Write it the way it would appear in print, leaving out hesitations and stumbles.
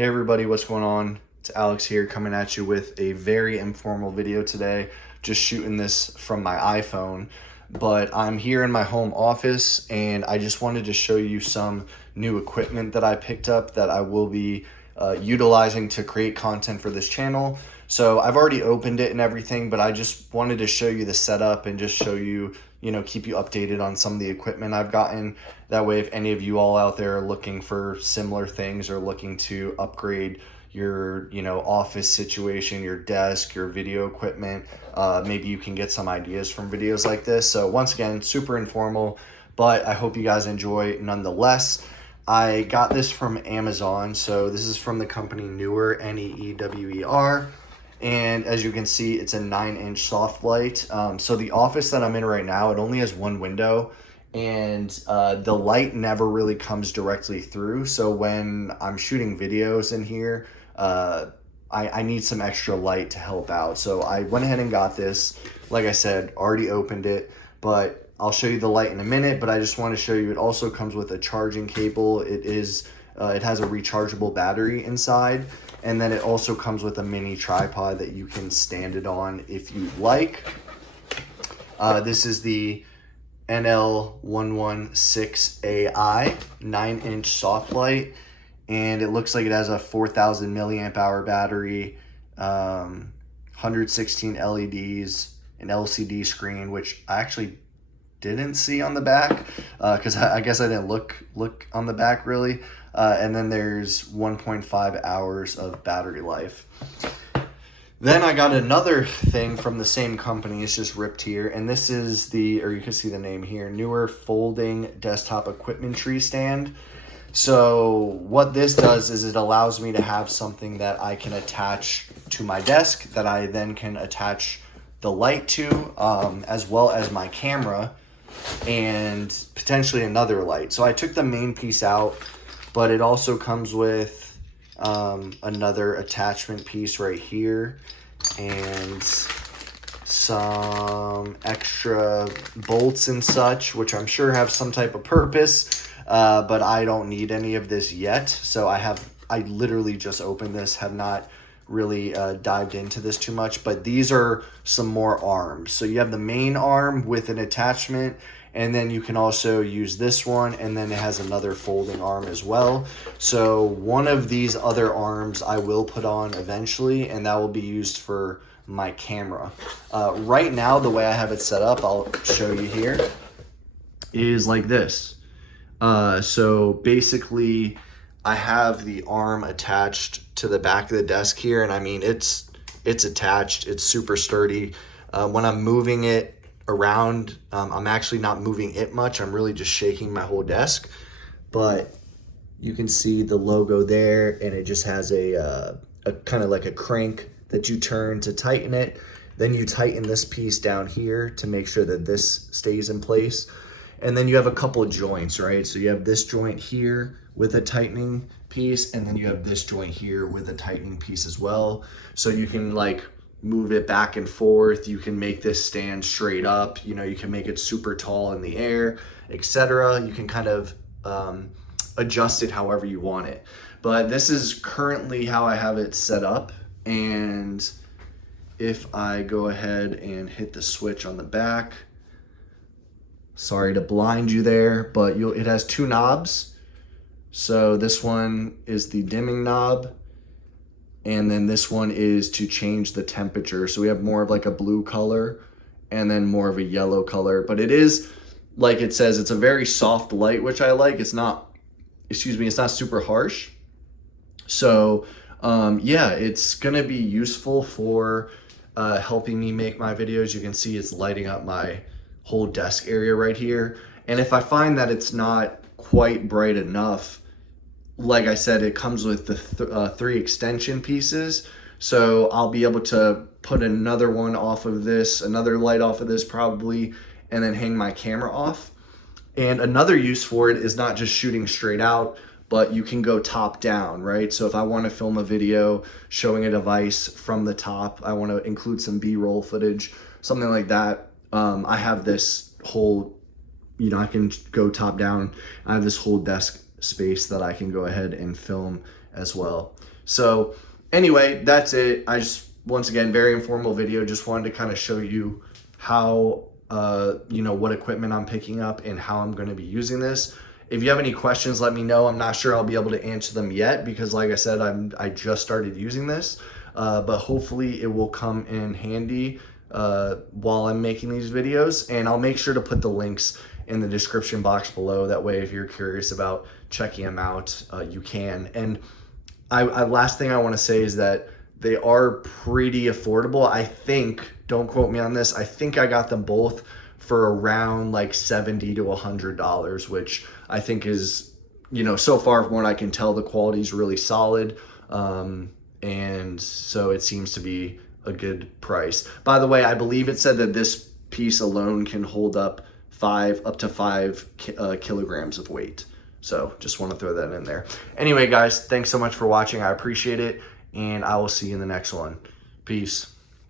Hey everybody, what's going on? It's Alex here coming at you with a very informal video today. Just shooting this from my iPhone, but I'm here in my home office and I just wanted to show you some new equipment that I picked up that I will be utilizing to create content for this channel. So I've already opened it and everything, but I just wanted to show you the setup and just show you, keep you updated on some of the equipment I've gotten. That way, if any of you all out there are looking for similar things or looking to upgrade your, office situation, your desk, your video equipment, maybe you can get some ideas from videos like this. So once again, super informal, but I hope you guys enjoy nonetheless. I got this from Amazon. So this is from the company Neewer, Neewer. And as you can see, it's a 9-inch soft light. So the office that I'm in right now, it only has one window, and the light never really comes directly through. So when I'm shooting videos in here, I need some extra light to help out. So I went ahead and got this. Like I said, already opened it, but I'll show you the light in a minute. But I just want to show you, it also comes with a charging cable. It has a rechargeable battery inside. And then it also comes with a mini tripod that you can stand it on if you like. This is the NL116AI 9-inch soft light, and it looks like it has a 4,000 milliamp hour battery, 116 LEDs, an LCD screen, which I actually didn't see on the back because I guess I didn't look on the back really. And then there's 1.5 hours of battery life. Then I got another thing from the same company. It's just ripped here, and this is or you can see the name here, Neewer folding desktop equipment tree stand. So what this does is it allows me to have something that I can attach to my desk that I then can attach the light to, as well as my camera and potentially another light. So I took the main piece out, but it also comes with another attachment piece right here and some extra bolts and such, which I'm sure have some type of purpose, but I don't need any of this yet. So I literally just opened this, have not really dived into this too much, but these are some more arms. So you have the main arm with an attachment, and then you can also use this one, and then it has another folding arm as well. So one of these other arms I will put on eventually, and that will be used for my camera. Right now, the way I have it set up, I'll show you here, is like this. So basically, I have the arm attached to the back of the desk here, and I mean, it's attached, it's super sturdy. When I'm moving it around, I'm actually not moving it much, I'm really just shaking my whole desk, but you can see the logo there, and it just has a kind of like a crank that you turn to tighten it. Then you tighten this piece down here to make sure that this stays in place. And then you have a couple of joints, right? So you have this joint here with a tightening piece, and then you have this joint here with a tightening piece as well. So you can like move it back and forth. You can make this stand straight up. You can make it super tall in the air, etc. You can kind of adjust it however you want it. But this is currently how I have it set up. And if I go ahead and hit the switch on the back, sorry to blind you there, but it has two knobs. So this one is the dimming knob, and then this one is to change the temperature. So we have more of like a blue color and then more of a yellow color. But it is, like it says, it's a very soft light, which I like. It's not super harsh. So yeah, it's gonna be useful for helping me make my videos. You can see it's lighting up my whole desk area right here. And if I find that it's not quite bright enough, like I said, it comes with the 3 extension pieces. So I'll be able to put another one off of this, another light off of this probably, and then hang my camera off. And another use for it is not just shooting straight out, but you can go top down, right? So if I want to film a video showing a device from the top, I want to include some B-roll footage, something like that. I have this whole, I can go top down. I have this whole desk space that I can go ahead and film as well. So anyway, that's it. I just, once again, very informal video. Just wanted to kind of show you how, you know, what equipment I'm picking up and how I'm going to be using this. If you have any questions, let me know. I'm not sure I'll be able to answer them yet because, like I said, I just started using this, but hopefully it will come in handy while I'm making these videos. And I'll make sure to put the links in the description box below. That way, if you're curious about checking them out, you can. And last thing I want to say is that they are pretty affordable. I think, don't quote me on this, I think I got them both for around like $70 to $100, which I think is, you know, so far from what I can tell, the quality is really solid. And so it seems to be a good price. By the way, I believe it said that this piece alone can hold up to 5 kilograms of weight. So just want to throw that in there. Anyway, guys, thanks so much for watching. I appreciate it. And I will see you in the next one. Peace.